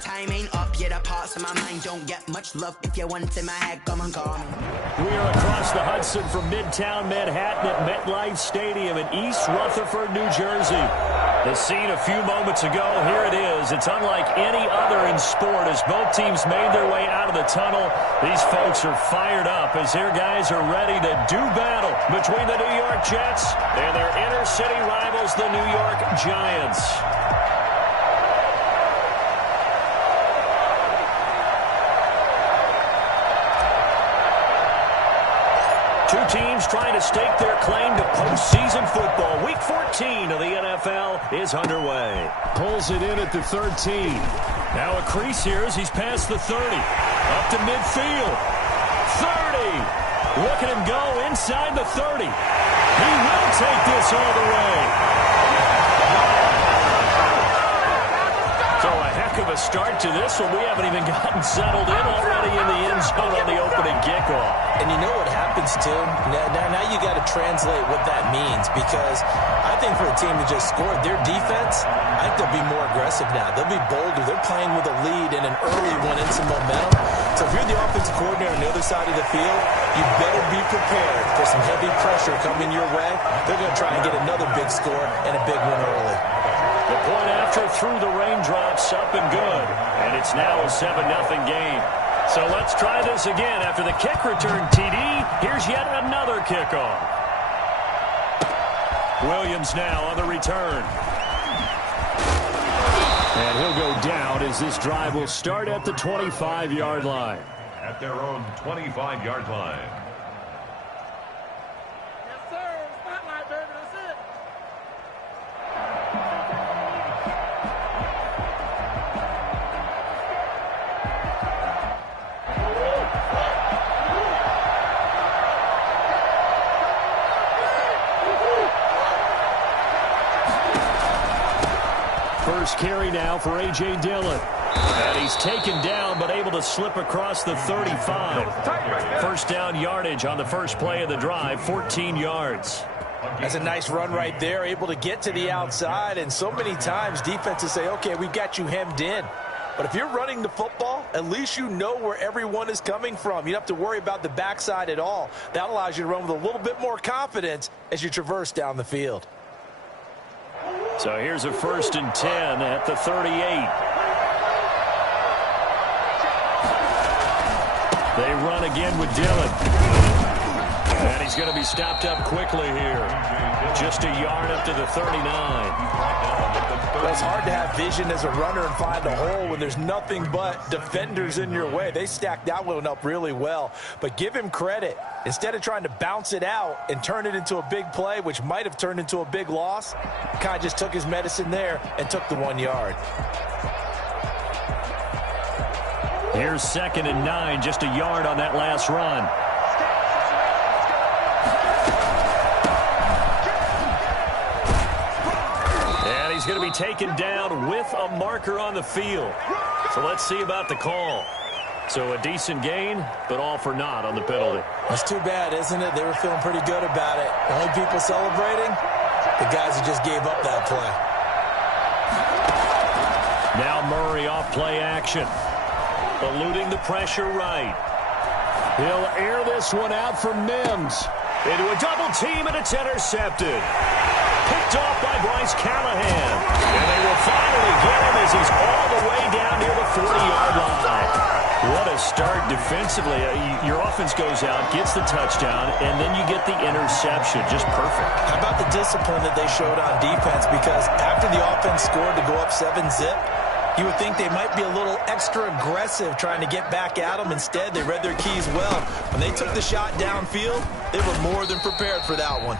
Time ain't up yet. Parts of my mind don't get much love. If you want in my head, come on, call me. We are across the Hudson from Midtown Manhattan at MetLife Stadium in East Rutherford, New Jersey. The scene a few moments ago, here it is. It's unlike any other in sport as both teams made their way out of the tunnel. These folks are fired up as their guys are ready to do battle between the New York Jets and their inner city rivals, the New York Giants. Two teams trying to stake their claim to postseason football. Week 14 of the NFL is underway. Pulls it in at the 13. Now a crease here as he's past the 30. Up to midfield. 30. Look at him go inside the 30. He will take this all the way. So a heck of a start to this one. We haven't even gotten settled in already in the end zone on the opening kickoff. And you know what happens, too? Now you got to translate what that means, because I think for a team to just score, their defense, I think they'll be more aggressive now. They'll be bolder. They're playing with a lead and an early one and some momentum. So if you're the offensive coordinator on the other side of the field, you better be prepared for some heavy pressure coming your way. They're going to try and get another big score and a big one early. The point after through the raindrops, up and good. And it's now a 7-0 game. So let's try this again. After the kick return TD, here's yet another kickoff. Williams now on the return. And he'll go down as this drive will start at the 25-yard line. At their own 25-yard line. First carry now for A.J. Dillon. And he's taken down but able to slip across the 35. First down yardage on the first play of the drive, 14 yards. That's a nice run right there, able to get to the outside. And so many times defenses say, okay, we've got you hemmed in. But if you're running the football, at least you know where everyone is coming from. You don't have to worry about the backside at all. That allows you to run with a little bit more confidence as you traverse down the field. So here's a 1st and 10 at the 38. They run again with Dillon. And he's going to be stopped up quickly here. Just a yard up to the 39. Well, it's hard to have vision as a runner and find a hole when there's nothing but defenders in your way. They stacked that one up really well. But give him credit. Instead of trying to bounce it out and turn it into a big play, which might have turned into a big loss, kind of just took his medicine there and took the 1 yard. Here's 2nd and 9, just a yard on that last run. And he's going to be taken down with a marker on the field. So let's see about the call. So a decent gain, but all for naught on the penalty. That's too bad, isn't it? They were feeling pretty good about it. The only people celebrating, the guys who just gave up that play. Now Murray off play action. Eluding the pressure right. He'll air this one out for Mims. Into a double team, and it's intercepted. Picked off by Bryce Callahan. And they will finally get him as he's all the way down near the 40-yard line. What a start defensively. Your offense goes out, gets the touchdown, and then you get the interception. Just perfect. How about the discipline that they showed on defense? Because after the offense scored to go up 7-zip, you would think they might be a little extra aggressive trying to get back at them. Instead, they read their keys well. When they took the shot downfield, they were more than prepared for that one.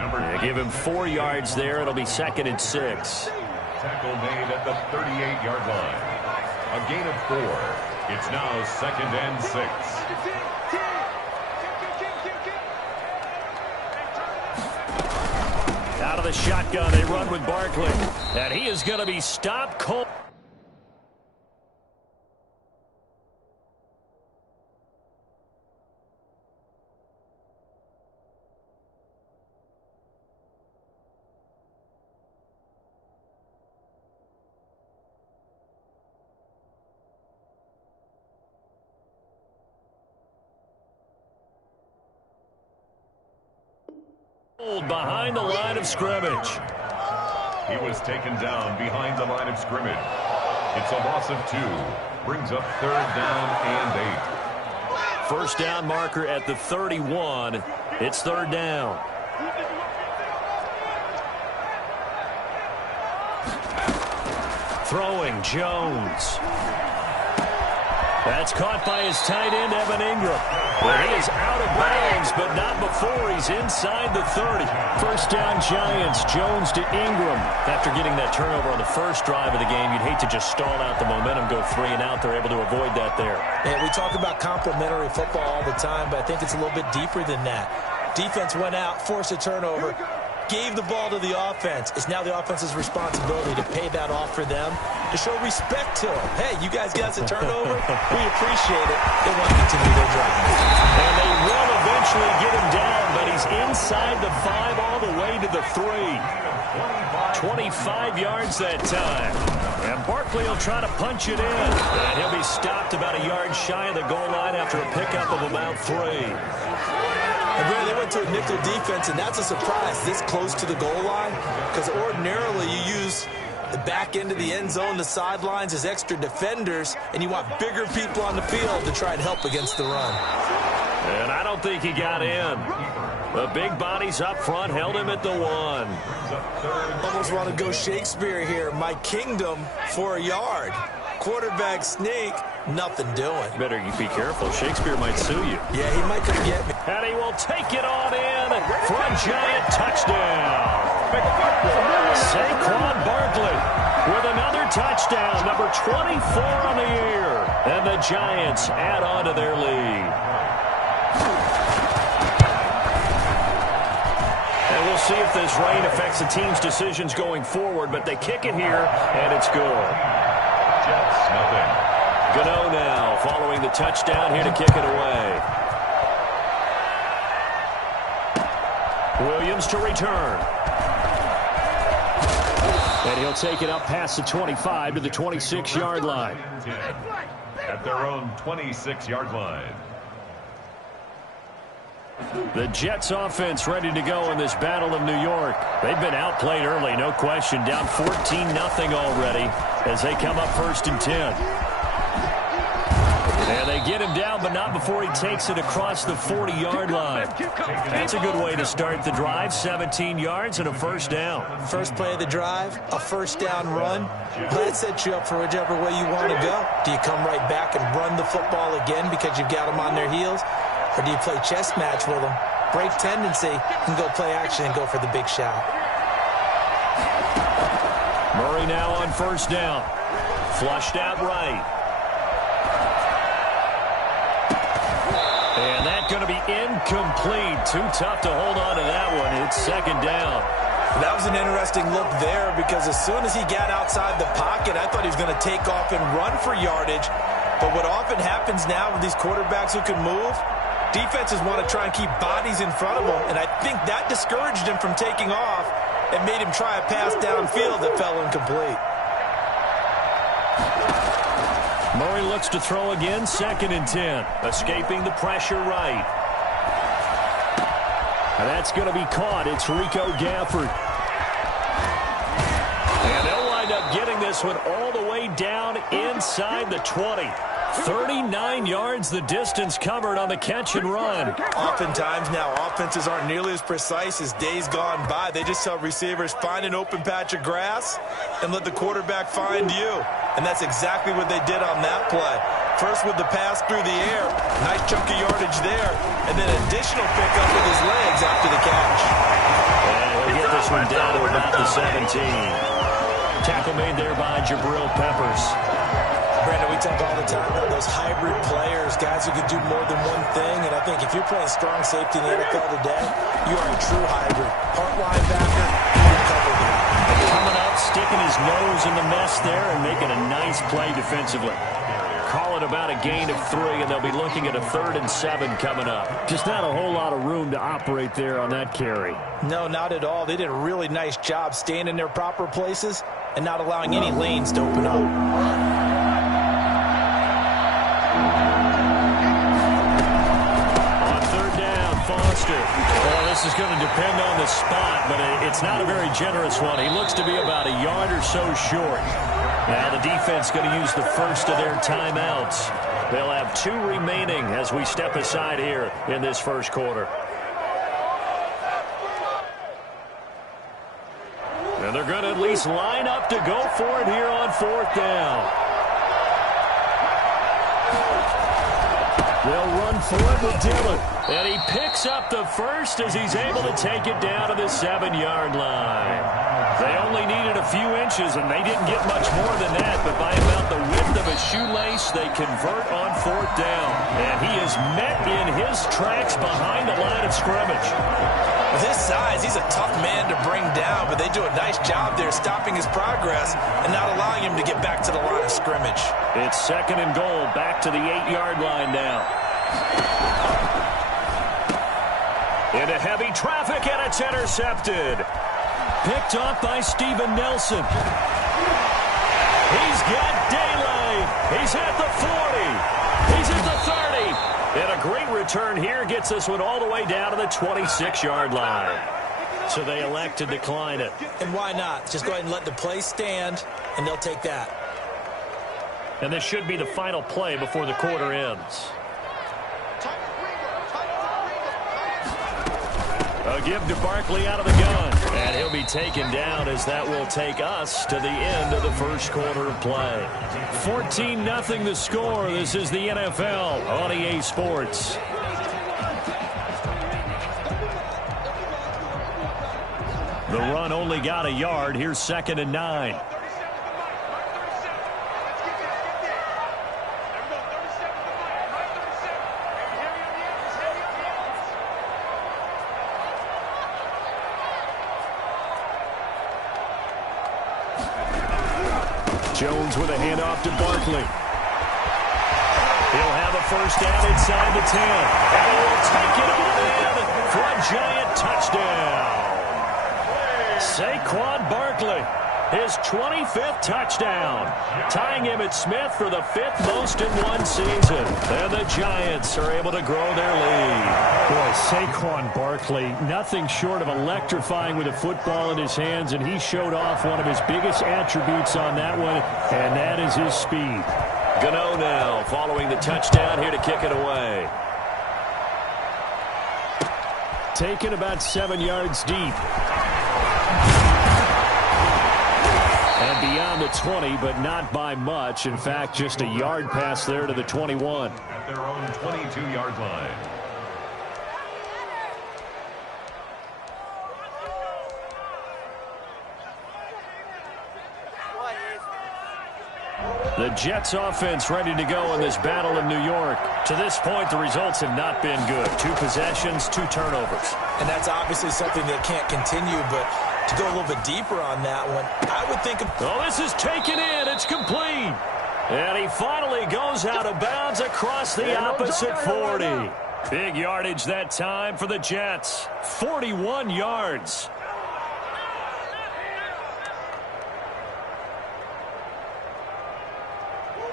They give him 4 yards there. It'll be 2nd and 6. Tackle made at the 38-yard line. A gain of 4. It's now 2nd and 6. Out of the shotgun, they run with Barkley. And he is going to be stopped cold. Behind the line of scrimmage. He was taken down behind the line of scrimmage. It's a loss of 2. Brings up 3rd down and 8. First down marker at the 31. It's 3rd down. Throwing Jones. That's caught by his tight end, Evan Ingram. Well, he is out of bounds, but not before he's inside the 30. First down Giants, Jones to Ingram. After getting that turnover on the first drive of the game, you'd hate to just stall out the momentum, go 3 and out. They're able to avoid that there. Yeah, we talk about complementary football all the time, but I think it's a little bit deeper than that. Defense went out, forced a turnover, gave the ball to the offense. It's now the offense's responsibility to pay that off for them, to show respect to them. Hey, you guys got us a turnover? We appreciate it. They want to continue their drive. And they will eventually get him down, but he's inside the 5 all the way to the 3. 25 yards that time. And Barkley will try to punch it in. And he'll be stopped about a yard shy of the goal line after a pickup of about 3. And really, they went to a nickel defense, and that's a surprise this close to the goal line, because ordinarily you use the back end of the end zone, the sidelines as extra defenders, and you want bigger people on the field to try and help against the run. And I don't think he got in. The big bodies up front held him at the 1. Almost want to go Shakespeare here. My kingdom for a yard. Quarterback sneak, nothing doing. Better be careful. Shakespeare might sue you. Yeah, he might come get me. And he will take it on in for a Giant touchdown. Saquon Barkley with another touchdown, number 24 on the year. And the Giants add on to their lead. And we'll see if this rain affects the team's decisions going forward, but they kick it here, and it's good. Jets, nothing. Gano now following the touchdown here to kick it away. Williams to return. And he'll take it up past the 25 to the 26-yard line. At their own 26-yard line. The Jets offense ready to go in this battle of New York. They've been outplayed early, no question. Down 14-0 already as they come up 1st and 10. And they get him down, but not before he takes it across the 40-yard line. That's a good way to start the drive. 17 yards and a 1st down. First play of the drive, a 1st down run. That sets you up for whichever way you want to go. Do you come right back and run the football again because you've got them on their heels? Or do you play chess match with them, break tendency, and go play action and go for the big shot? Murray now on 1st down. Flushed out right. And that's going to be incomplete. Too tough to hold on to that one. It's 2nd down. That was an interesting look there because as soon as he got outside the pocket, I thought he was going to take off and run for yardage. But what often happens now with these quarterbacks who can move, defenses want to try and keep bodies in front of them, and I think that discouraged him from taking off and made him try a pass downfield that fell incomplete. Murray looks to throw again, 2nd and 10. Escaping the pressure right. And that's going to be caught. It's Rico Gafford. And they'll wind up getting this one all the way down inside the 20. 39 yards the distance covered on the catch and run. Oftentimes now offenses aren't nearly as precise as days gone by. They just tell receivers, find an open patch of grass and let the quarterback find you. And that's exactly what they did on that play. First with the pass through the air, nice chunk of yardage there, and then additional pickup with his legs after the catch. And he'll get this one down to about the 17. Tackle made there by Jabril Peppers. Brandon, we talk all the time about those hybrid players, guys who can do more than one thing, and I think if you're playing strong safety in the NFL today, you are a true hybrid. Part linebacker, part cover guy. Coming up, sticking his nose in the mess there and making a nice play defensively. Call it about a gain of 3, and they'll be looking at a 3rd and 7 coming up. Just not a whole lot of room to operate there on that carry. No, not at all. They did a really nice job staying in their proper places and not allowing any lanes to open up. Well, this is going to depend on the spot, but it's not a very generous one. He looks to be about a yard or so short. Now the defense going to use the first of their timeouts. They'll have 2 remaining as we step aside here in this first quarter. And they're going to at least line up to go for it here on 4th down. They'll run for it with Dillon. And he picks up the first as he's able to take it down to the 7-yard line. They only needed a few inches, and they didn't get much more than that. But by about the width of a shoelace, they convert on 4th down. And he is met in his tracks behind the line of scrimmage. With his size, he's a tough man to bring down, but they do a nice job there stopping his progress and not allowing him to get back to the line of scrimmage. It's 2nd and goal, back to the 8-yard line now. Into heavy traffic, and it's intercepted. Picked off by Steven Nelson. He's got daylight. He's at the 40. He's at the 30. And a great return here gets this one all the way down to the 26-yard line. So they elect to decline it. And why not? Just go ahead and let the play stand, and they'll take that. And this should be the final play before the quarter ends. A give to Barkley out of the gun. And he'll be taken down as that will take us to the end of the first quarter of play. 14-0 the score. This is the NFL on EA Sports. The run only got a yard. Here's 2nd and 9. Jones with a handoff to Barkley. He'll have a first down inside the 10. And he will take it on in for a giant touchdown. Saquon Barkley, his 25th touchdown, tying him at Smith for the 5th most in one season. And the Giants are able to grow their lead. Boy, Saquon Barkley, nothing short of electrifying with a football in his hands, and he showed off one of his biggest attributes on that one, and that is his speed. Gano now following the touchdown here to kick it away. Taken about 7 yards deep. And beyond the 20, but not by much. In fact, just a yard pass there to the 21. At their own 22-yard line. The Jets offense ready to go in this battle in New York. To this point, the results have not been good. 2 possessions, 2 turnovers. And that's obviously something that can't continue, but to go a little bit deeper on that one, I would think of... Oh, this is taken in. It's complete. And he finally goes out of bounds across the opposite 40. Big yardage that time for the Jets. 41 yards.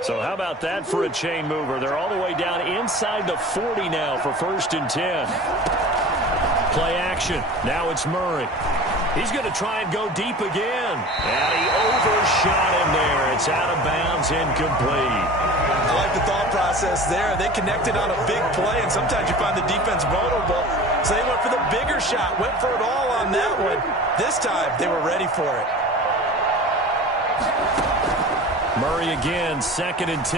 So how about that for a chain mover? They're all the way down inside the 40 now for 1st and 10. Play action. Now it's Murray. He's going to try and go deep again. And he overshot him there. It's out of bounds, incomplete. I like the thought process there. They connected on a big play, and sometimes you find the defense vulnerable. So they went for the bigger shot, went for it all on that one. This time, they were ready for it. Murray again, 2nd and 10.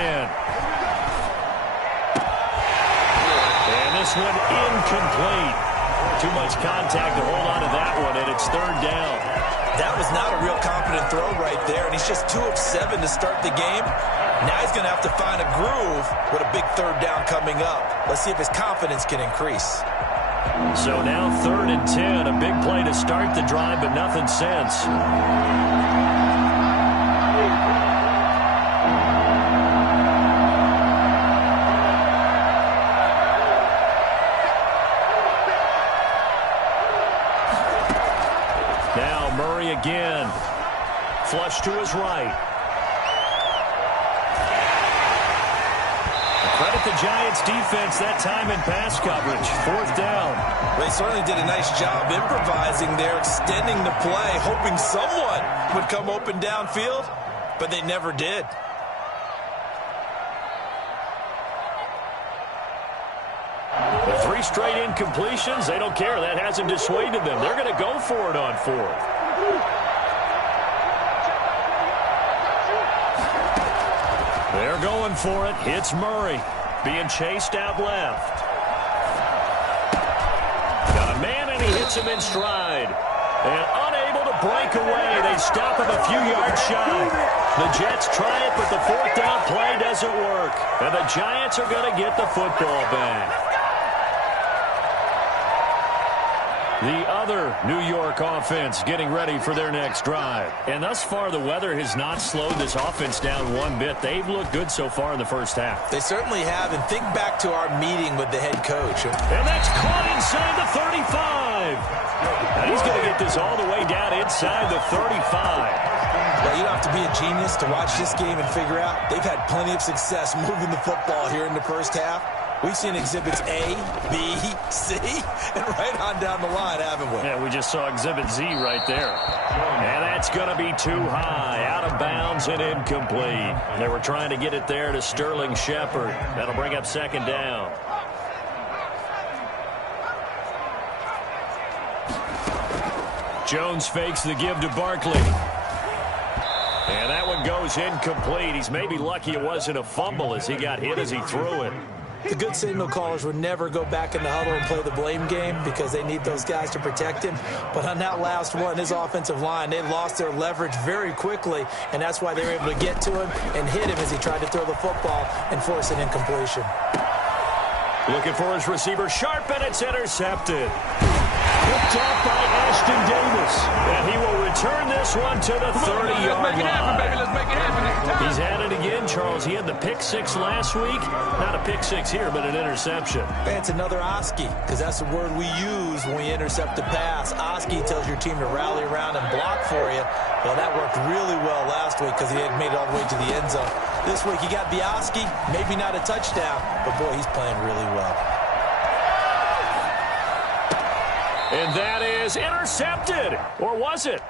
And this one incomplete. Too much contact to hold on to that one, and it's 3rd down. That was not a real confident throw right there, and he's just 2 of 7 to start the game. Now he's going to have to find a groove with a big 3rd down coming up. Let's see if his confidence can increase. So now 3rd and 10, a big play to start the drive, but nothing since. Now Murray again. Flush to his right. The credit with the Giants defense that time in pass coverage. 4th down. They certainly did a nice job improvising there, extending the play, hoping someone would come open downfield, but they never did. The 3 straight incompletions, they don't care. That hasn't dissuaded them. They're going to go for it on 4th. They're going for it. It's Murray being chased out left. Got a man, and he hits him in stride. And unable to break away, they stop him a few yards shy. The Jets try it, but the 4th down play doesn't work. And the Giants are going to get the football back. The other New York offense getting ready for their next drive. And thus far, the weather has not slowed this offense down one bit. They've looked good so far in the first half. They certainly have. And think back to our meeting with the head coach. And that's caught inside the 35. And he's going to get this all the way down inside the 35. Well, you don't have to be a genius to watch this game and figure out they've had plenty of success moving the football here in the first half. We've seen exhibits A, B, C, and right on down the line, haven't we? Yeah, we just saw exhibit Z right there. And that's going to be too high, out of bounds and incomplete. They were trying to get it there to Sterling Shepard. That'll bring up 2nd down. Jones fakes the give to Barkley. And that one goes incomplete. He's maybe lucky it wasn't a fumble as he got hit as he threw it. The good signal callers would never go back in the huddle and play the blame game because they need those guys to protect him. But on that last one, his offensive line, they lost their leverage very quickly, and that's why they were able to get to him and hit him as he tried to throw the football and force an incompletion. Looking for his receiver, Sharp, and it's intercepted. Picked off by Ashton Davis. And he will return this one to the 30-yard line. Let's make it happen. He's at it again, Charles. He had the pick 6 last week. Not a pick 6 here, but an interception. It's another Oski, because that's the word we use when we intercept a pass. Oski tells your team to rally around and block for you. Well, that worked really well last week because he had made it all the way to the end zone. This week he got the Oski, maybe not a touchdown, but boy, he's playing really well. And that is intercepted. Or was it?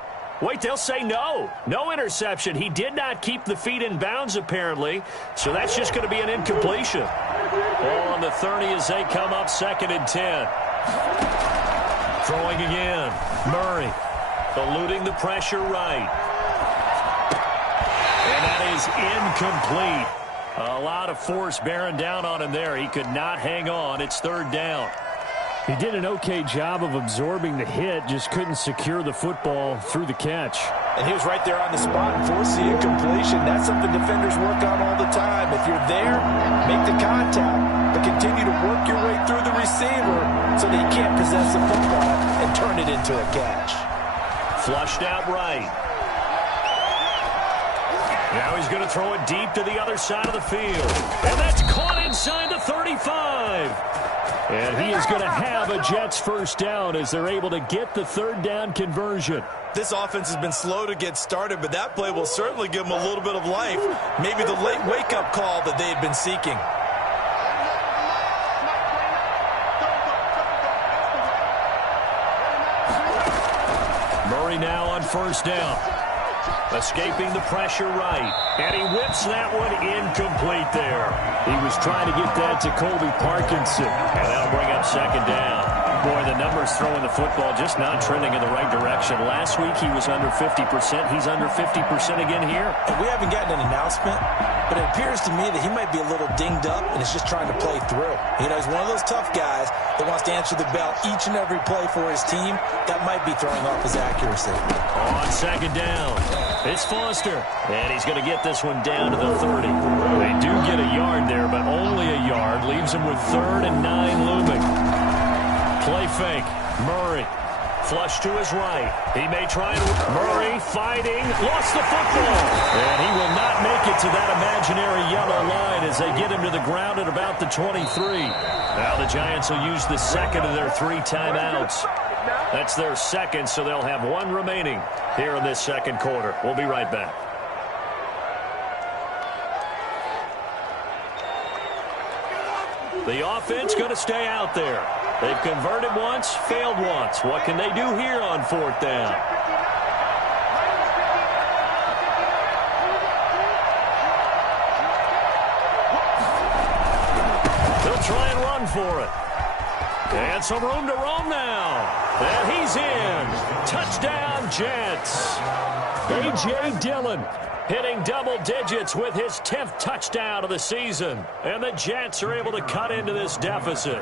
Wait, they'll say no. No interception. He did not keep the feet in bounds, apparently. So that's just going to be an incompletion. Ball on the 30 as they come up 2nd and 10. Throwing again. Murray eluding the pressure right. And that is incomplete. A lot of force bearing down on him there. He could not hang on. It's 3rd down. He did an okay job of absorbing the hit, just couldn't secure the football through the catch. And he was right there on the spot and forced the incompletion. That's something defenders work on all the time. If you're there, make the contact, but continue to work your way through the receiver so that you can't possess the football and turn it into a catch. Flushed out right. Now he's going to throw it deep to the other side of the field. And that's caught inside the 35. And he is going to have a Jets 1st down as they're able to get the 3rd down conversion. This offense has been slow to get started, but that play will certainly give them a little bit of life. Maybe the late wake-up call that they had been seeking. Murray now on 1st down. Escaping the pressure right. And he whips that one incomplete there. He was trying to get that to Colby Parkinson. And that'll bring up 2nd down. Boy, the numbers throwing the football just not trending in the right direction. Last week he was under 50%. He's under 50% again here. We haven't gotten an announcement, but it appears to me that he might be a little dinged up and is just trying to play through. You know, he's one of those tough guys that wants to answer the bell each and every play for his team. That might be throwing off his accuracy. On 2nd down, it's Foster. And he's going to get this one down to the 30. They do get a yard there, but only a yard. Leaves him with 3rd and 9 looming. Play fake. Murray. Flush to his right. He may try and... Murray fighting. Lost the football. And he will not make it to that imaginary yellow line as they get him to the ground at about the 23. Now the Giants will use the 2nd of their 3 timeouts. That's their 2nd, so they'll have 1 remaining here in this 2nd quarter. We'll be right back. The offense going to stay out there. They've converted once, failed once. What can they do here on 4th down? They'll try and run for it. And some room to roam now. And he's in. Touchdown, Jets. A.J. Dillon hitting double digits with his 10th touchdown of the season. And the Jets are able to cut into this deficit.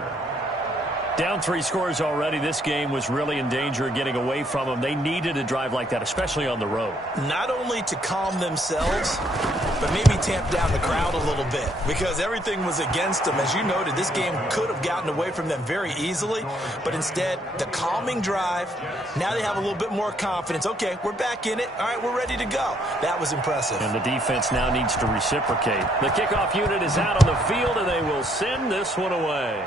Down 3 scores already. This game was really in danger of getting away from them. They needed a drive like that, especially on the road. Not only to calm themselves, but maybe tamp down the crowd a little bit because everything was against them. As you noted, this game could have gotten away from them very easily, but instead, the calming drive, now they have a little bit more confidence. Okay, we're back in it. All right, we're ready to go. That was impressive. And the defense now needs to reciprocate. The kickoff unit is out on the field, and they will send this one away.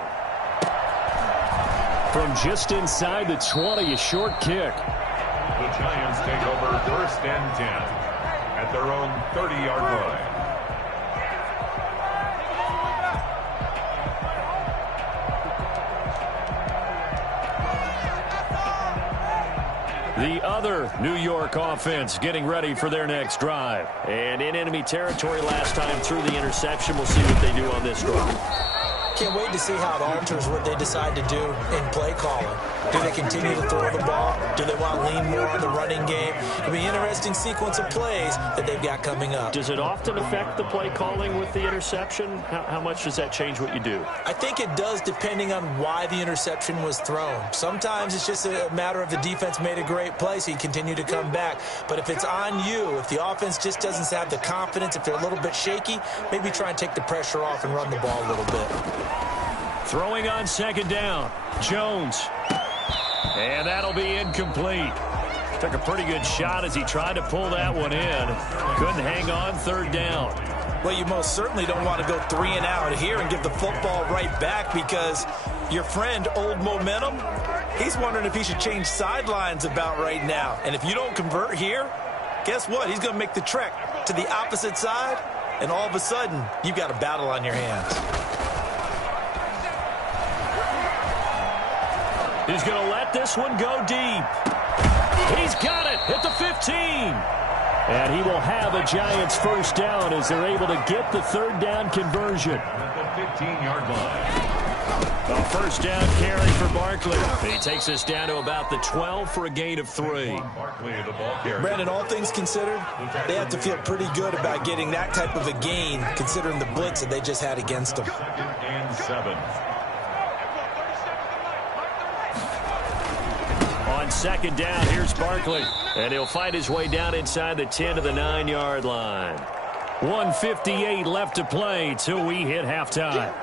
From just inside the 20, a short kick. The Giants take over 1st and 10 at their own 30-yard line. The other New York offense getting ready for their next drive. And in enemy territory last time through the interception. We'll see what they do on this drive. Can't wait to see how it alters what they decide to do in play calling. Do they continue to throw the ball? Do they want to lean more on the running game? It'll be an interesting sequence of plays that they've got coming up. Does it often affect the play calling with the interception? How much does that change what you do? I think it does depending on why the interception was thrown. Sometimes it's just a matter of the defense made a great play, so you continue to come back. But if it's on you, if the offense just doesn't have the confidence, if they're a little bit shaky, maybe try and take the pressure off and run the ball a little bit. Throwing on 2nd down, Jones. And that'll be incomplete. Took a pretty good shot as he tried to pull that one in. Couldn't hang on 3rd down. Well, you most certainly don't want to go 3 and out here and give the football right back because your friend, Old Momentum, he's wondering if he should change sidelines about right now. And if you don't convert here, guess what? He's going to make the trek to the opposite side, and all of a sudden, you've got a battle on your hands. He's going to let this one go deep. He's got it at the 15. And he will have a Giants 1st down as they're able to get the 3rd down conversion. At the 15-yard line. A 1st down carry for Barkley. He takes us down to about the 12 for a gain of 3. Barkley, the ball carrier. Brandon, all things considered, they have to feel pretty good about getting that type of a gain considering the blitz that they just had against them. 2nd and 7. On 2nd down, here's Barkley. And he'll fight his way down inside the 10 to the 9-yard line. 1:58 left to play till we hit halftime.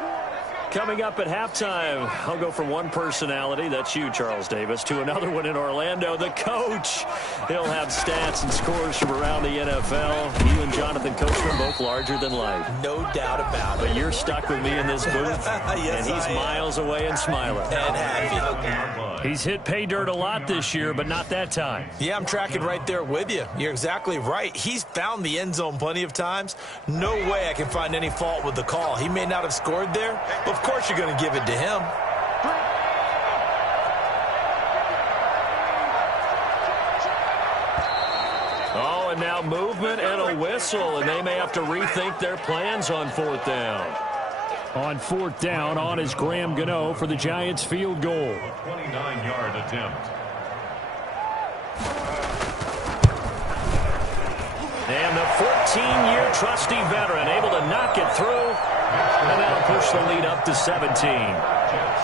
Coming up at halftime, I'll go from one personality, that's you, Charles Davis, to another one in Orlando, the coach. He'll have stats and scores from around the NFL. You and Jonathan Coachman both larger than life. No doubt about it. But you're stuck with me in this booth, yes, and he's miles away and smiling. And happy. He's hit pay dirt a lot this year, but not that time. Yeah, I'm tracking right there with you. You're exactly right. He's found the end zone plenty of times. No way I can find any fault with the call. He may not have scored there, but of course you're going to give it to him. Oh, and now movement and a whistle, and they may have to rethink their plans on 4th down. On 4th down, on is Graham Gano for the Giants field goal. 29-yard attempt. And the 14-year trusty veteran able to knock it through. And that'll push the lead up to 17.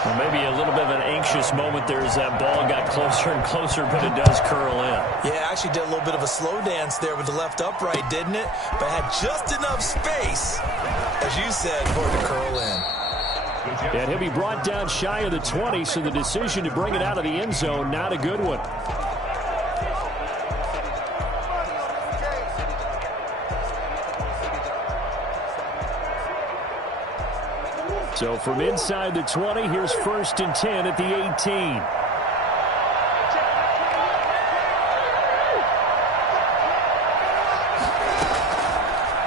Well, maybe a little bit of an anxious moment there as that ball got closer and closer, but it does curl in. Yeah, actually did a little bit of a slow dance there with the left upright, didn't it? But had just enough space, as you said, for it to curl in. And he'll be brought down shy of the 20, so the decision to bring it out of the end zone, not a good one. So from inside the 20, here's 1st and 10 at the 18.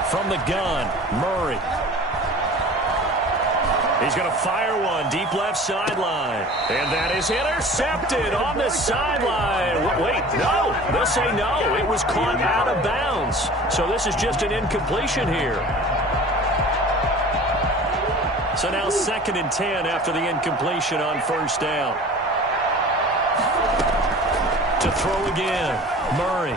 From the gun, Murray. He's going to fire one deep left sideline. And that is intercepted on the sideline. Wait, no. They'll say no. It was caught out of bounds. So this is just an incompletion here. So now 2nd and 10 after the incompletion on first down. To throw again, Murray.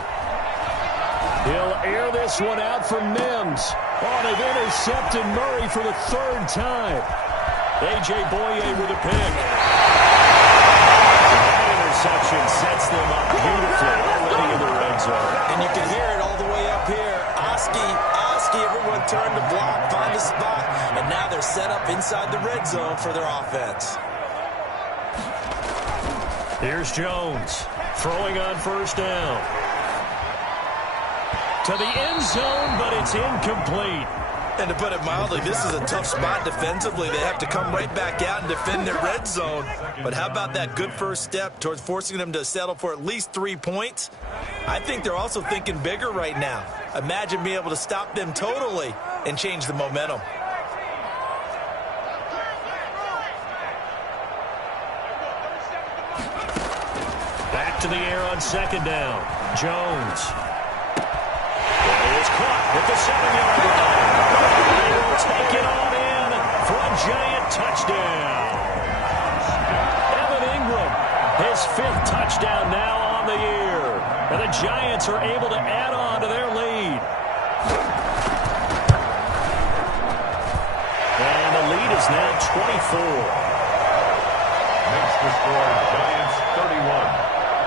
He'll air this one out for Mims. Oh, they've intercepted Murray for the 3rd time. A.J. Boye with a pick. That interception sets them up beautifully already in the red zone. And you can hear it all the way up here. Oski, everyone turned to block, find a spot, and now they're set up inside the red zone for their offense. Here's Jones, throwing on first down. To the end zone, but it's incomplete. And to put it mildly, this is a tough spot defensively. They have to come right back out and defend their red zone. But how about that good first step towards forcing them to settle for at least 3 points? I think they're also thinking bigger right now. Imagine being able to stop them totally and change the momentum. Back to the air on 2nd down. Jones. He is caught at the 7-yard line. He will take it on in for a giant touchdown. Evan Ingram, his 5th touchdown now on the year. And the Giants are able to add on to their lead. And the lead is now 24. Makes the score Giants 31,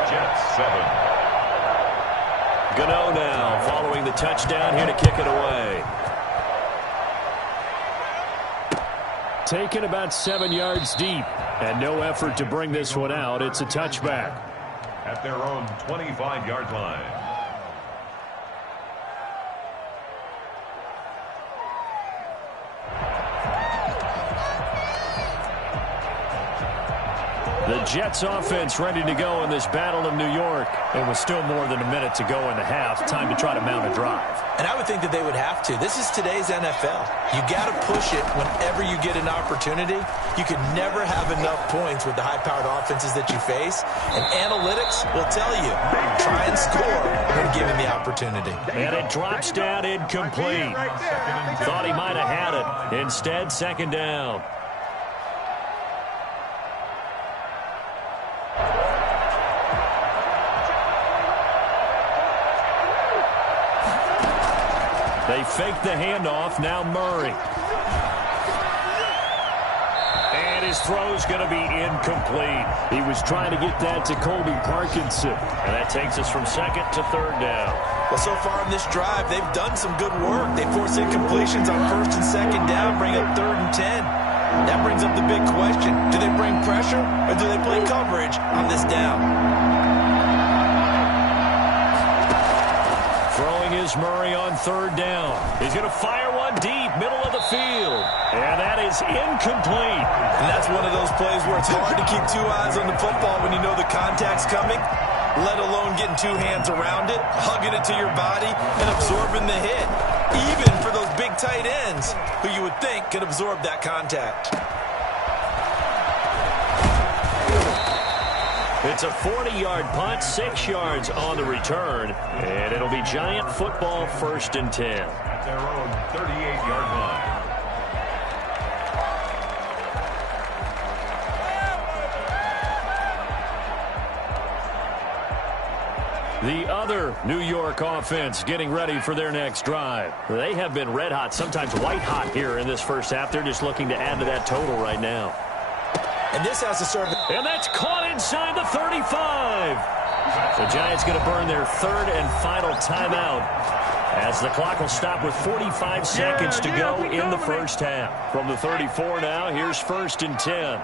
Jets 7. Gano now following the touchdown here to kick it away. Taken about 7 yards deep and no effort to bring this one out. It's a touchback. At their own 25-yard line. The Jets offense ready to go in this battle of New York. And with still more than a minute to go in the half, time to try to mount a drive. And I would think that they would have to. This is today's NFL. You got to push it whenever you get an opportunity. You can never have enough points with the high-powered offenses that you face. And analytics will tell you, try and score when given the opportunity. And it drops down incomplete. Thought he might have had it. Instead, 2nd down. They fake the handoff. Now Murray. And his throw's going to be incomplete. He was trying to get that to Colby Parkinson. And that takes us from 2nd to 3rd down. Well, so far in this drive, they've done some good work. They force incompletions on 1st and 2nd down, bring up 3rd and 10. That brings up the big question. Do they bring pressure or do they play coverage on this down? Throwing is Murray on 3rd down. He's going to fire one deep, middle of the field. And that is incomplete. And that's one of those plays where it's hard to keep 2 eyes on the football when you know the contact's coming, let alone getting 2 hands around it, hugging it to your body, and absorbing the hit. Even for those big tight ends who you would think could absorb that contact. It's a 40-yard punt, 6 yards on the return, and it'll be Giant football 1st and 10. At their own 38-yard The line. other New York offense getting ready for their next drive. They have been red hot, sometimes white hot here in this first half. They're just looking to add to that total right now. And this has to serve. And that's caught inside the 35. The Giants going to burn their 3rd and final timeout as the clock will stop with 45 seconds to go in the first half. From the 34 now, here's 1st and 10.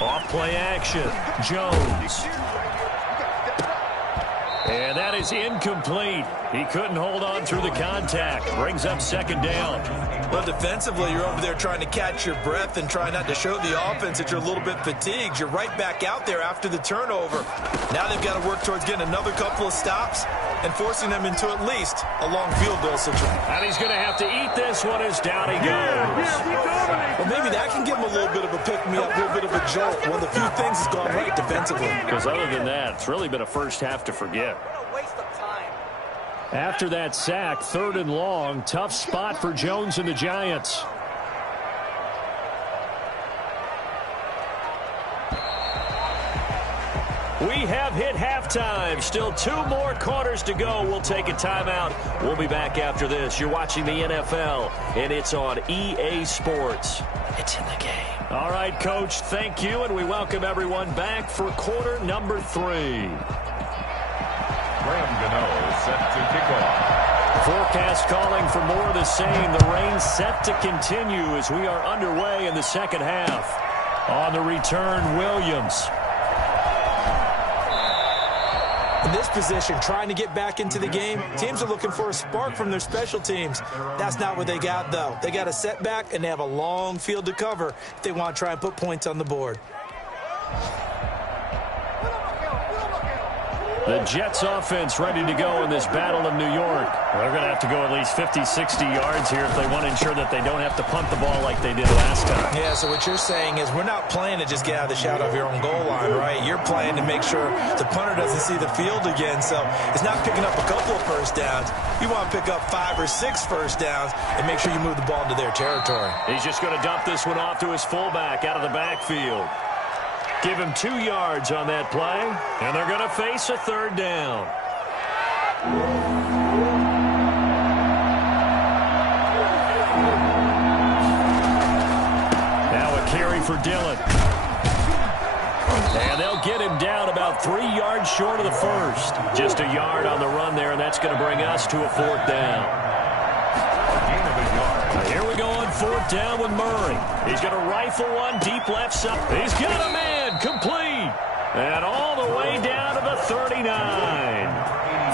Off play action. Jones. And that is incomplete. He couldn't hold on through the contact. Brings up 2nd down. Well, defensively, you're over there trying to catch your breath and try not to show the offense that you're a little bit fatigued. You're right back out there after the turnover. Now they've got to work towards getting another couple of stops and forcing them into at least a long field goal situation. And he's going to have to eat this one as down he goes. Well, maybe that can give him a little bit of a pick-me-up, a little bit of a jolt. One of the few things has gone right defensively. Because other than that, it's really been a first half to forget. After that sack, 3rd and long, tough spot for Jones and the Giants. We have hit halftime. Still 2 more quarters to go. We'll take a timeout. We'll be back after this. You're watching the NFL, and it's on EA Sports. It's in the game. All right, Coach, thank you, and we welcome everyone back for quarter number 3. Graham Gano set to kick off. Forecast calling for more of the same. The rain set to continue as we are underway in the second half. On the return, Williams. In this position, trying to get back into the game, teams are looking for a spark from their special teams. That's not what they got, though. They got a setback, and they have a long field to cover if they want to try and put points on the board. The Jets offense ready to go in this battle of New York. They're going to have to go at least 50, 60 yards here if they want to ensure that they don't have to punt the ball like they did last time. Yeah, so what you're saying is we're not playing to just get out of the shadow of your own goal line, right? You're playing to make sure the punter doesn't see the field again. So it's not picking up a couple of first downs. You want to pick up 5 or 6 first downs and make sure you move the ball into their territory. He's just going to dump this one off to his fullback out of the backfield. Give him 2 yards on that play, and they're going to face a 3rd down. Now a carry for Dillon. And they'll get him down about 3 yards short of the first. Just a yard on the run there, and that's going to bring us to a 4th down. Here we go on 4th down with Murray. He's going to rifle one deep left side. He's got a man complete. And all the way down to the 39.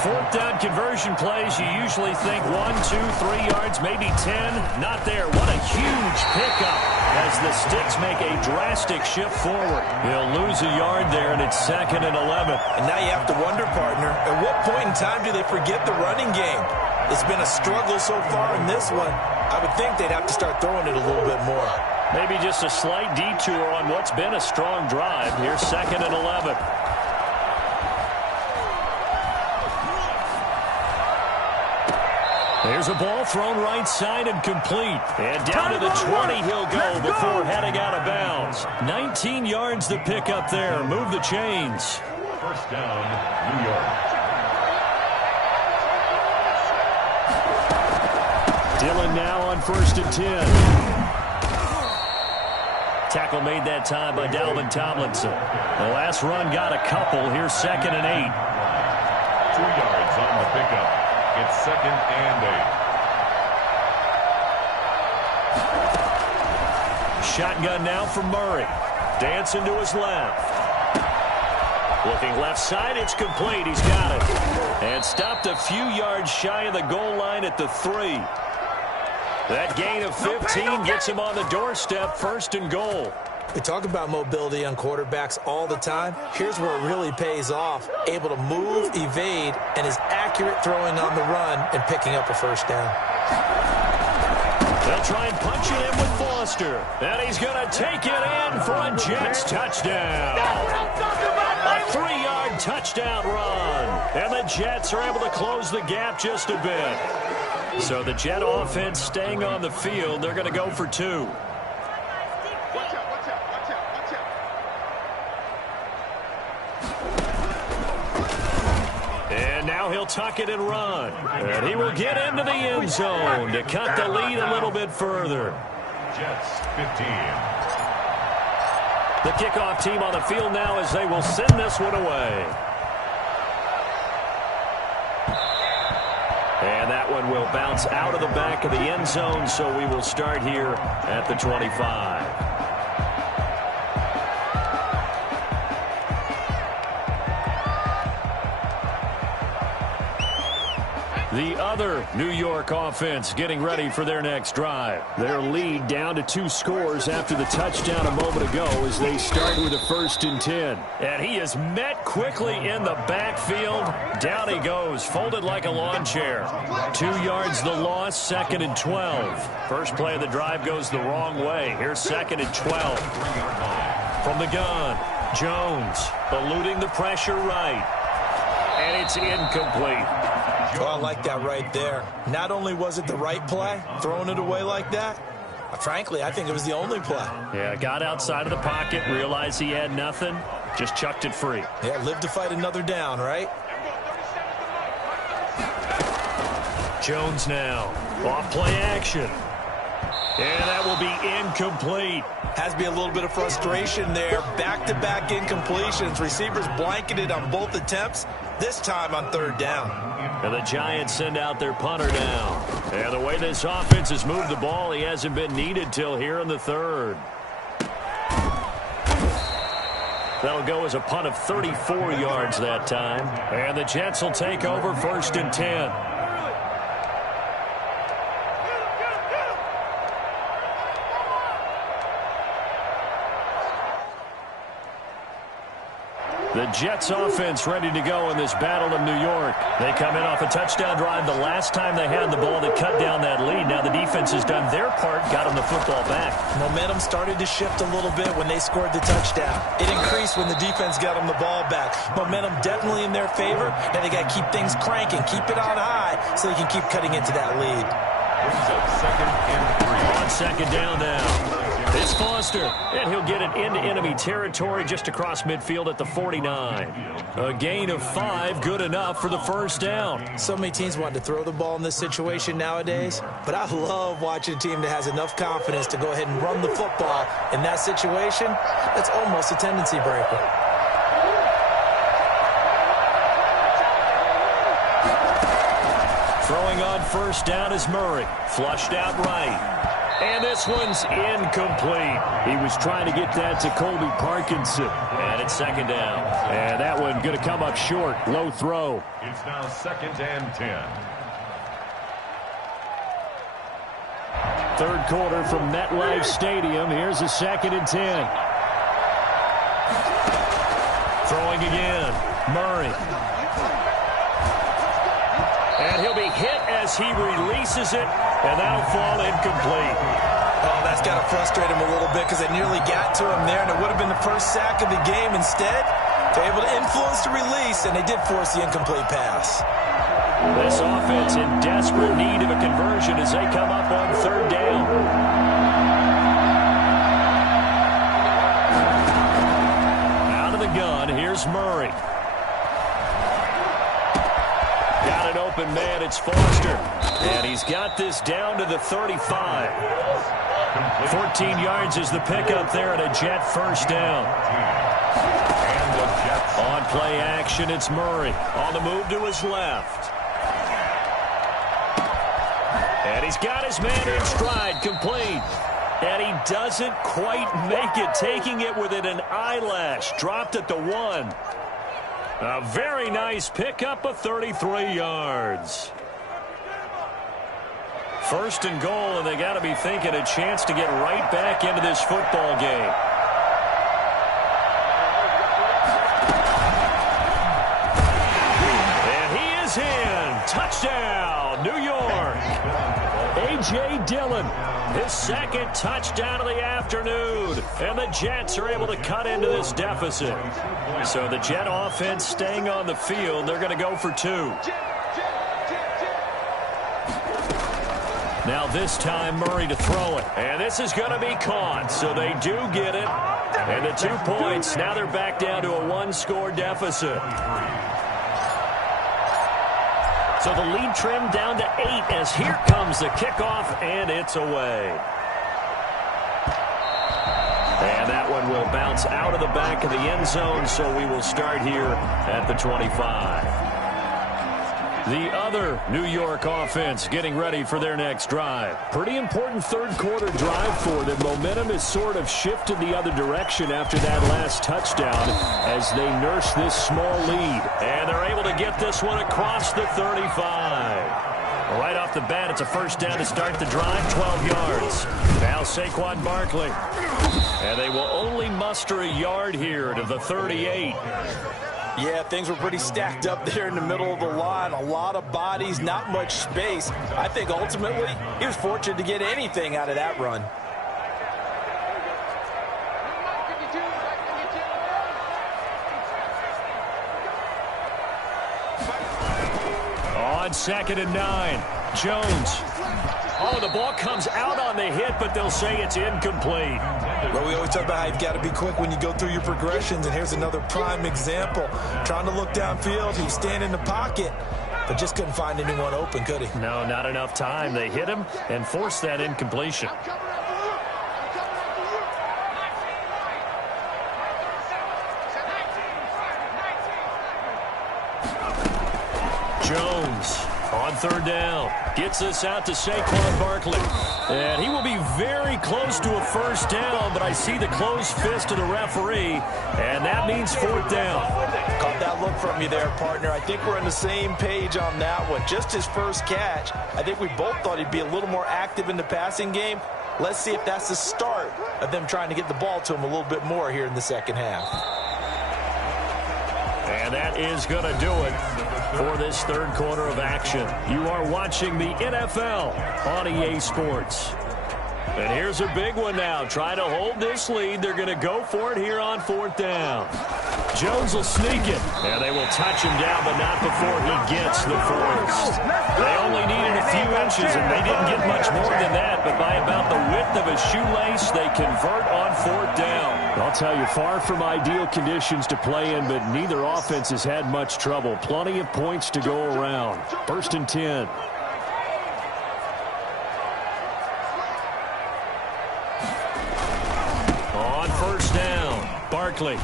4th down conversion plays, you usually think 1, 2, 3 yards, maybe 10. Not there. What a huge pickup as the Sticks make a drastic shift forward. They'll lose a yard there, and it's 2nd and 11. And now you have to wonder, partner, at what point in time do they forget the running game? It's been a struggle so far in this one. I would think they'd have to start throwing it a little bit more. Maybe just a slight detour on what's been a strong drive. Here's 2nd and 11. There's a ball thrown right side and complete. And down to the 20 he'll go before heading out of bounds. 19 yards to pick up there. Move the chains. First down, New York. Dillon now on 1st and 10. Tackle made that time by Dalvin Tomlinson. The last run got a couple. Here's 2nd and 8. 2 yards on the pickup. It's 2nd and 8. Shotgun now for Murray. Dancing to his left. Looking left side, it's complete. He's got it. And stopped a few yards shy of the goal line at the 3. That gain of 15 gets him on the doorstep, 1st and goal. We talk about mobility on quarterbacks all the time. Here's where it really pays off. Able to move, evade, and is accurate throwing on the run and picking up a 1st down. They'll try and punch it in with Foster. And he's going to take it in for a Jets touchdown. A 3-yard touchdown run. And the Jets are able to close the gap just a bit. So the Jet offense staying on the field. They're going to go for 2. And now he'll tuck it and run. And he will get into the end zone to cut the lead a little bit further. Jets 15. The kickoff team on the field now as they will send this one away. And that one will bounce out of the back of the end zone, so we will start here at the 25. The other New York offense getting ready for their next drive. Their lead down to 2 scores after the touchdown a moment ago as they start with a 1st and 10. And he is met quickly in the backfield. Down he goes, folded like a lawn chair. 2 yards the loss, 2nd and 12. First play of the drive goes the wrong way. Here's 2nd and 12. From the gun, Jones eluding the pressure right. And it's incomplete. Oh, I like that right there. Not only was it the right play, throwing it away like that, frankly, I think it was the only play. Yeah, got outside of the pocket, realized he had nothing, just chucked it free. Yeah, live to fight another down, right? Jones now, off play action. And that will be incomplete. Has to be a little bit of frustration there. Back-to-back incompletions. Receivers blanketed on both attempts, this time on 3rd down. And the Giants send out their punter now. And the way this offense has moved the ball, he hasn't been needed till here in the 3rd. That'll go as a punt of 34 yards that time. And the Jets will take over 1st and 10. The Jets offense ready to go in this battle of New York. They come in off a touchdown drive the last time they had the ball that cut down that lead. Now the defense has done their part, got them the football back. Momentum started to shift a little bit when they scored the touchdown. It increased when the defense got them the ball back. Momentum definitely in their favor, and they got to keep things cranking, keep it on high so they can keep cutting into that lead. Brings up 2nd and 3. On 2nd down now. It's Foster, and he'll get it into enemy territory just across midfield at the 49. A gain of 5, good enough for the 1st down. So many teams want to throw the ball in this situation nowadays, but I love watching a team that has enough confidence to go ahead and run the football. In that situation, that's almost a tendency breaker. Throwing on 1st down is Murray. Flushed out right. And this one's incomplete. He was trying to get that to Colby Parkinson. And it's 2nd down. And that one going to come up short. Low throw. It's now 2nd and 10. 3rd quarter from MetLife Stadium. Here's a 2nd and 10. Throwing again. Murray. And he'll be hit as he releases it, and that'll fall incomplete. Oh, that's got to frustrate him a little bit because it nearly got to him there, and it would have been the first sack of the game. Instead, they're able to influence the release, and they did force the incomplete pass. This offense in desperate need of a conversion as they come up on 3rd down. Out of the gun, here's Murray. Got an open man, it's Foster. And he's got this down to the 35. 14 yards is the pickup there and a Jet 1st down. On play action, it's Murray. On the move to his left. And he's got his man in stride, complete. And he doesn't quite make it, taking it within an eyelash. Dropped at the 1. A very nice pickup of 33 yards. 1st and goal, and they got to be thinking a chance to get right back into this football game. And he is in. Touchdown, New York. A.J. Dillon, his 2nd touchdown of the afternoon. And the Jets are able to cut into this deficit. So the Jet offense staying on the field. They're going to go for 2. Now this time Murray to throw it. And this is going to be caught. So they do get it. And the 2 points. Now they're back down to a 1-score deficit. So the lead trimmed down to 8 as here comes the kickoff, and it's away. And that one will bounce out of the back of the end zone, so we will start here at the 25. The other New York offense getting ready for their next drive. Pretty important third quarter drive for them. Momentum has sort of shifted the other direction after that last touchdown as they nurse this small lead. And they're able to get this one across the 35. Right off the bat, it's a first down to start the drive, 12 yards. Now Saquon Barkley. And they will only muster a yard here to the 38. Yeah, things were pretty stacked up there in the middle of the line. A lot of bodies, not much space. I think ultimately he was fortunate to get anything out of that run. On 2nd and 9, Jones. Oh, the ball comes out on the hit, but they'll say it's incomplete. Well, we always talk about how you've got to be quick when you go through your progressions, and here's another prime example. Trying to look downfield, he was standing in the pocket, but just couldn't find anyone open, could he? No, not enough time. They hit him and forced that incompletion. Jones on 3rd down. Gets us out to Saquon Barkley. And he will be very close to a first down, but I see the closed fist of the referee, and that means 4th down. Caught that look from you there, partner. I think we're on the same page on that one. Just his first catch. I think we both thought he'd be a little more active in the passing game. Let's see if that's the start of them trying to get the ball to him a little bit more here in the second half. And that is going to do it for this third quarter of action. You are watching the NFL on EA Sports. And here's a big one now. Trying to hold this lead. They're going to go for it here on 4th down. Jones will sneak it. And they will touch him down, but not before he gets the first. They only needed a few inches, and they didn't get much more than that. But by about the width of a shoelace, they convert on 4th down. I'll tell you, far from ideal conditions to play in, but neither offense has had much trouble. Plenty of points to go around. 1st and 10. On 1st down, Barkley.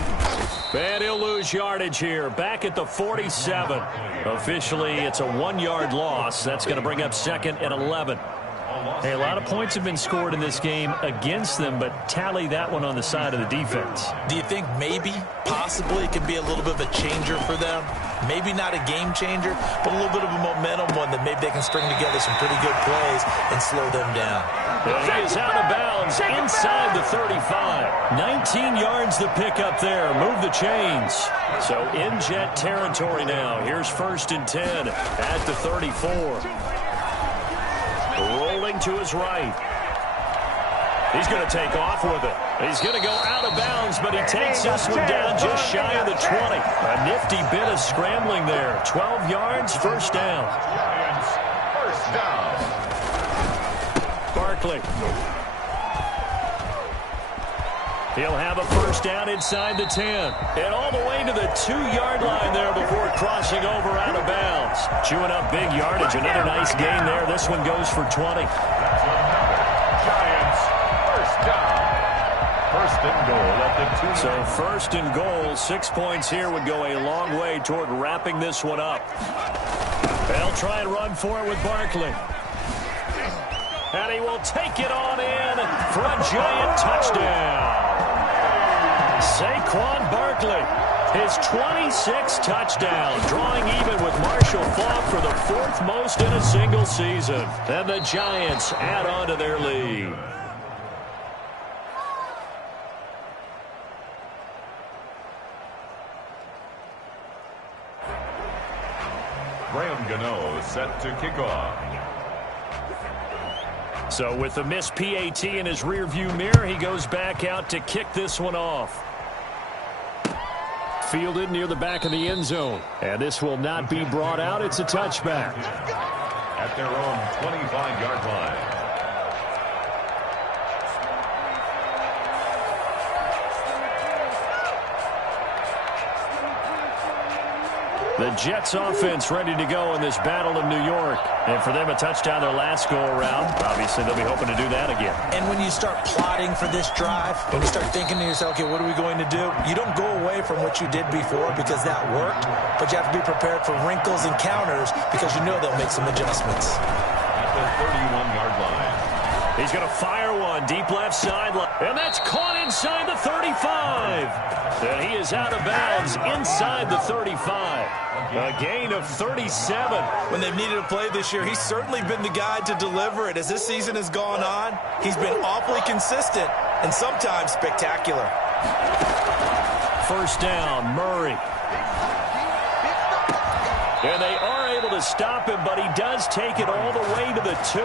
And he'll lose yardage here. Back at the 47. Officially, it's a 1-yard loss. That's going to bring up 2nd and 11. Hey, a lot of points have been scored in this game against them, but tally that one on the side of the defense. Do you think maybe, possibly, it could be a little bit of a changer for them? Maybe not a game changer, but a little bit of a momentum one that maybe they can string together some pretty good plays and slow them down. And he is out of bounds inside the 35. 19 yards the pick up there. Move the chains. So in jet territory now. Here's 1st and 10 at the 34. Rolling to his right. He's going to take off with it. He's going to go out of bounds, but he takes this one down just shy of the 20. A nifty bit of scrambling there. 12 yards, 1st down. First down. Barkley. He'll have a 1st down inside the 10. And all the way to the 2-yard line there before crossing over out of bounds. Chewing up big yardage. Another nice gain there. This one goes for 20. Giants, first down. 1st and goal at the 2. So 1st and goal, 6 points here would go a long way toward wrapping this one up. They'll try and run for it with Barkley. And he will take it on in for a giant touchdown. Saquon Barkley, his 26th touchdown, drawing even with Marshall Faulk for the 4th most in a single season. And the Giants add on to their lead. Graham Gano set to kick off. So with the missed PAT in his rearview mirror, he goes back out to kick this one off. Fielded near the back of the end zone. And this will not be brought out. It's a touchback. At their own 25-yard line. The Jets offense ready to go in this battle of New York. And for them, a touchdown their last go-around. Obviously, they'll be hoping to do that again. And when you start plotting for this drive, when you start thinking to yourself, okay, what are we going to do? You don't go away from what you did before because that worked, but you have to be prepared for wrinkles and counters because you know they'll make some adjustments. At the 31-yard line. He's going to fire one deep left sideline. And that's caught inside the 35. And he is out of bounds inside the 35. A gain of 37. When they've needed a play this year, he's certainly been the guy to deliver it. As this season has gone on, he's been awfully consistent and sometimes spectacular. First down, Murray. And they are able to stop him, but he does take it all the way to the 2.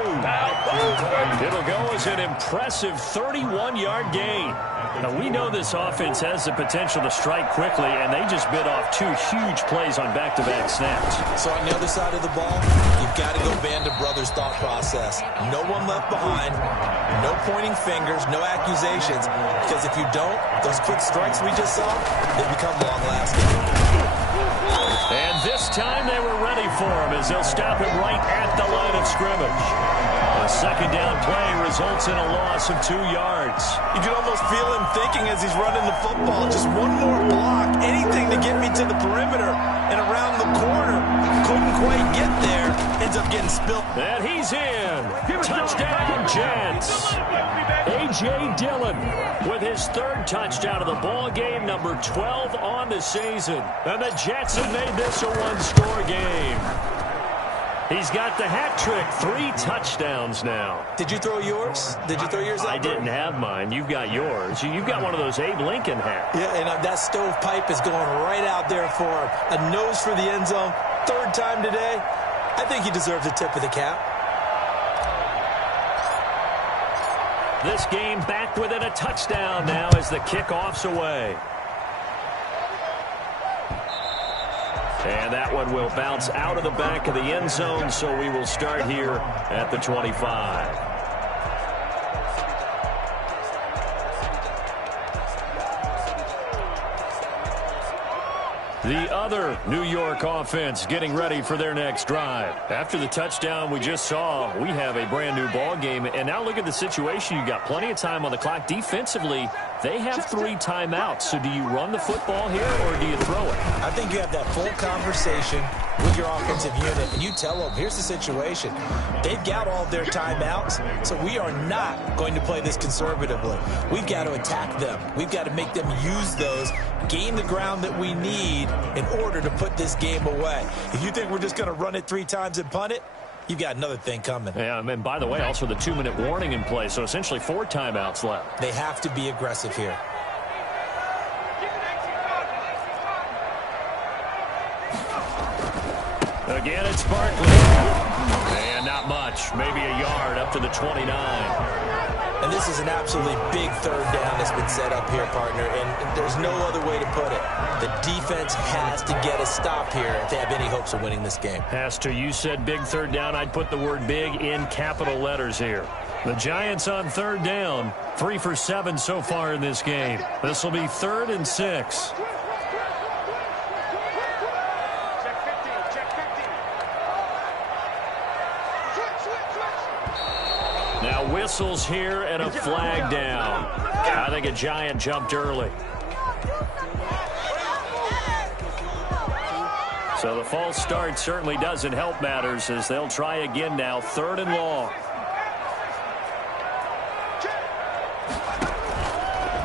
It'll go as an impressive 31-yard gain. Now, we know this offense has the potential to strike quickly, and they just bit off 2 huge plays on back-to-back snaps. So on the other side of the ball, you've got to go Band of Brothers thought process. No one left behind, no pointing fingers, no accusations, because if you don't, those quick strikes we just saw, they become long-lasting. And this time they were ready for him as they'll stop him right at the line of scrimmage. A second down play results in a loss of 2 yards. You can almost feel him thinking as he's running the football, just one more block, anything to get me to the perimeter and around the corner. Couldn't quite get there, ends up getting spilled. And he's in. Touchdown, Jets. A.J. Dillon with his 3rd touchdown of the ball game, number 12 on the season. And the Jets have made this a one-score game. He's got the hat trick, 3 touchdowns now. Did you throw yours? Did you throw yours out? I didn't have mine. You've got yours. You've got one of those Abe Lincoln hats. Yeah, and that stovepipe is going right out there for him. A nose for the end zone. 3rd time today. I think he deserves a tip of the cap. This game back within a touchdown now as the kickoff's away. And that one will bounce out of the back of the end zone, so we will start here at the 25. The other New York offense getting ready for their next drive. After the touchdown we just saw, we have a brand new ball game. And now look at the situation. You've got plenty of time on the clock. Defensively, they have 3 timeouts. So do you run the football here or do you throw it? I think you have that full conversation with your offensive unit, and you tell them, here's the situation. They've got all their timeouts, so we are not going to play this conservatively. We've got to attack them. We've got to make them use those, gain the ground that we need in order to put this game away. If you think we're just going to run it 3 times and punt it, you've got another thing coming. Yeah, and by the way, also the 2-minute warning in play, so essentially 4 timeouts left. They have to be aggressive here. Again, it's Barkley. And not much. Maybe a yard up to the 29. And this is an absolutely big 3rd down that's been set up here, partner, and there's no other way to put it. The defense has to get a stop here if they have any hopes of winning this game. Has to. You said big 3rd down. I'd put the word big in capital letters here. The Giants on 3rd down. 3 for 7 so far in this game. This will be 3rd and 6. Now whistles here and a flag down. I think a Giant jumped early. So the false start certainly doesn't help matters as they'll try again now. 3rd and long.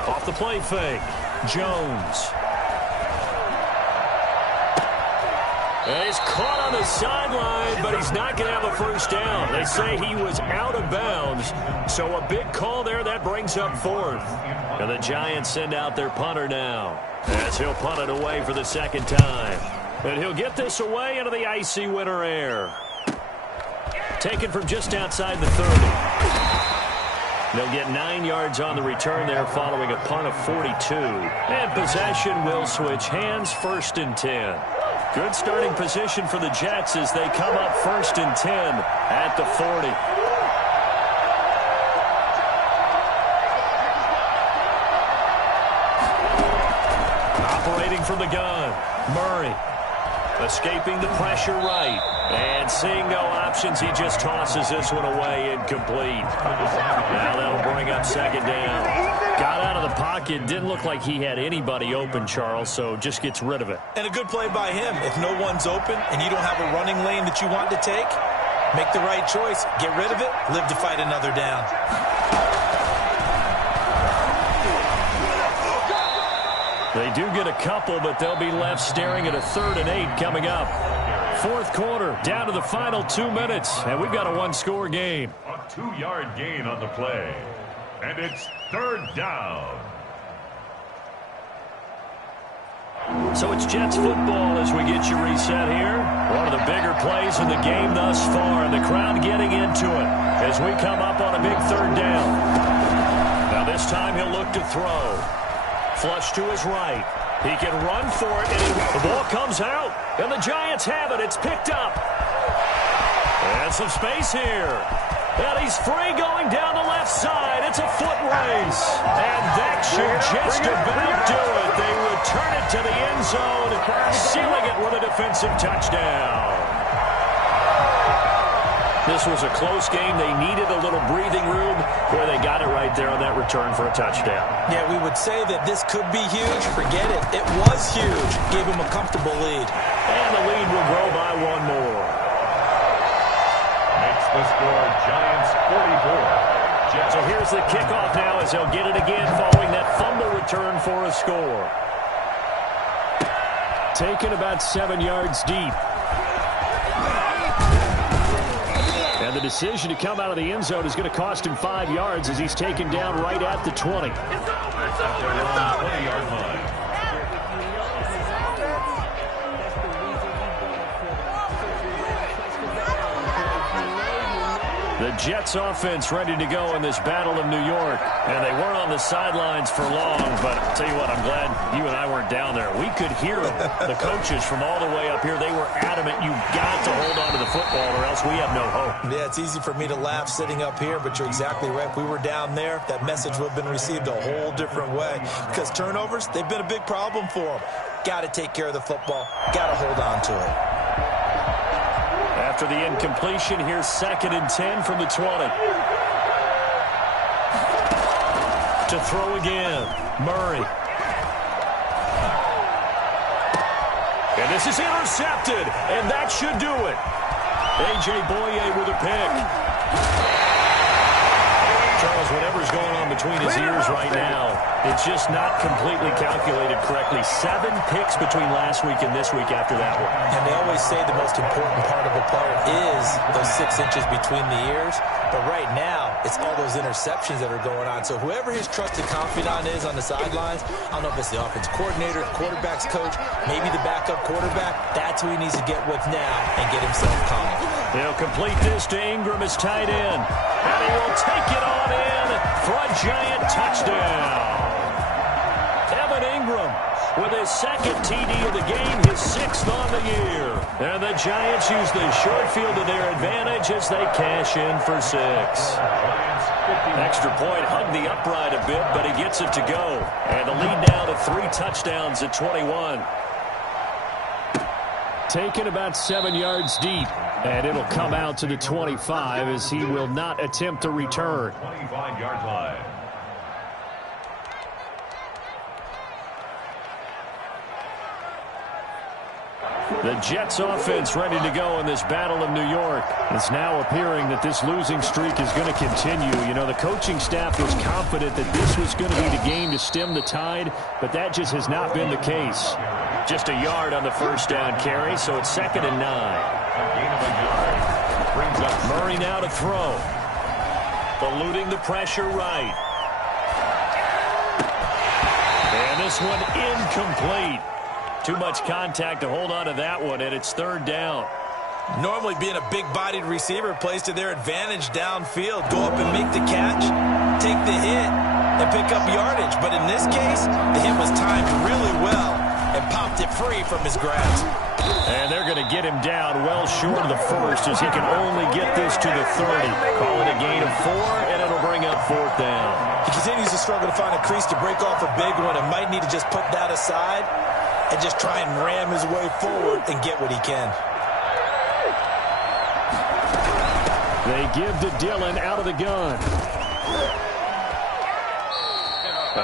Off the play fake. Jones. And he's caught on the sideline, but he's not going to have a first down. They say he was out of bounds. So a big call there. That brings up 4th. And the Giants send out their punter now as he'll punt it away for the 2nd time. And he'll get this away into the icy winter air. Taken from just outside the 30. They'll get 9 yards on the return there following a punt of 42. And possession will switch hands. 1st and 10. Good starting position for the Jets as they come up 1st and 10 at the 40. Operating from the gun, Murray. Escaping the pressure right. And seeing no options, he just tosses this one away incomplete. Now that'll bring up second down. Got out of the pocket. Didn't look like he had anybody open, Charles, so just gets rid of it. And a good play by him. If no one's open and you don't have a running lane that you want to take, make the right choice. Get rid of it. Live to fight another down. They do get a couple, but they'll be left staring at a 3rd and 8 coming up. Fourth quarter, down to the final 2 minutes, and we've got a one-score game. A 2-yard gain on the play, and it's 3rd down. So it's Jets football as we get you reset here. One of the bigger plays in the game thus far, and the crowd getting into it as we come up on a big 3rd down. Now this time he'll look to throw. Flush to his right. He can run for it, and the ball comes out. And the Giants have it. It's picked up. And some space here. And he's free going down the left side. It's a foot race. And that should just about do it. They return it to the end zone, sealing it with a defensive touchdown. This was a close game. They needed a little breathing room where they got it right there on that return for a touchdown. Yeah, we would say that this could be huge. Forget it. It was huge. Gave him a comfortable lead. And the lead will grow by one more. Makes the score Giants 44. Jets. So here's the kickoff now as they'll get it again following that fumble return for a score. Taken about 7 yards deep. And the decision to come out of the end zone is going to cost him 5 yards as he's taken down right at the 20. At the 20-yard line. The Jets offense ready to go in this Battle of New York. And they weren't on the sidelines for long, but I'll tell you what, I'm glad you and I weren't down there. We could hear them, the coaches from all the way up here. They were adamant, you've got to hold on to the football or else we have no hope. Yeah, it's easy for me to laugh sitting up here, but you're exactly right. If we were down there, that message would have been received a whole different way. Because turnovers, they've been a big problem for them. Got to take care of the football. Got to hold on to it. After the incompletion, here's 2nd and 10 from the 20. To throw again, Murray. And this is intercepted, and that should do it. A.J. Boye with a pick. Charles, whatever's going on between his ears right now, it's just not completely calculated correctly. 7 picks between last week and this week after that one. And they always say the most important part of a player is those 6 inches between the ears. But right now, it's all those interceptions that are going on. So whoever his trusted confidant is on the sidelines, I don't know if it's the offense coordinator, quarterback's coach, maybe the backup quarterback, that's who he needs to get with now and get himself calm. He'll complete this to Ingram as tight end. And he will take it on in for a Giant touchdown. Evan Ingram with his 2nd TD of the game, his 6th on the year. And the Giants use the short field to their advantage as they cash in for 6. Extra point hugged the upright a bit, but he gets it to go. And the lead now to 3 touchdowns at 21. Taken about 7 yards deep. And it'll come out to the 25 as he will not attempt to return. 25-yard line. The Jets offense ready to go in this Battle of New York. It's now appearing that this losing streak is going to continue. You know, the coaching staff was confident that this was going to be the game to stem the tide, but that just has not been the case. Just a yard on the first down carry, so it's 2nd and 9. Gain of a yard. Brings up Murray now to throw. Eluding the pressure right. And this one incomplete. Too much contact to hold on to that one, and it's 3rd down. Normally being a big-bodied receiver plays to their advantage downfield. Go up and make the catch, take the hit, and pick up yardage. But in this case, the hit was timed really well and popped it free from his grasp. And they're going to get him down well short of the first as he can only get this to the 30. Call it a gain of 4, and it'll bring up 4th down. He continues to struggle to find a crease to break off a big one and might need to just put that aside and just try and ram his way forward and get what he can. They give to Dillon out of the gun.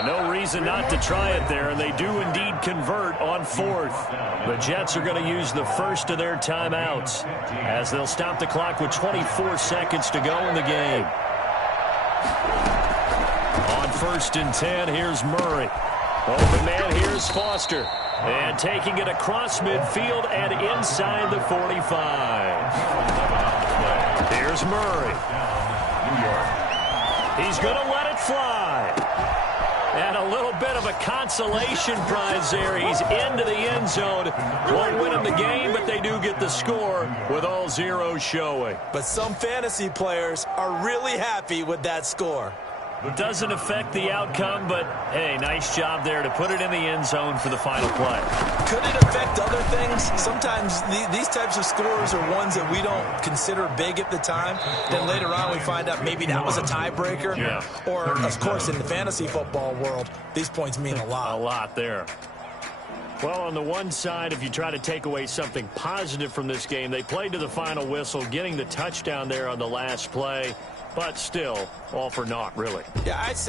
No reason not to try it there, and they do indeed convert on fourth. The Jets are going to use the first of their timeouts as they'll stop the clock with 24 seconds to go in the game. On 1st and 10, here's Murray. Open man, here's Foster. And taking it across midfield and inside the 45. Here's Murray. He's going to let it fly. And a little bit of a consolation prize there. He's into the end zone. Won't win him the game, but they do get the score with all zeros showing. But some fantasy players are really happy with that score. Doesn't affect the outcome, but, hey, nice job there to put it in the end zone for the final play. Could it affect other things? Sometimes these types of scores are ones that we don't consider big at the time. Then later on we find out maybe that was a tiebreaker. Yeah. Or, of course, in the fantasy football world, these points mean a lot. A lot there. Well, on the one side, if you try to take away something positive from this game, they played to the final whistle, getting the touchdown there on the last play. But still, all for naught, really. Yeah, I'd say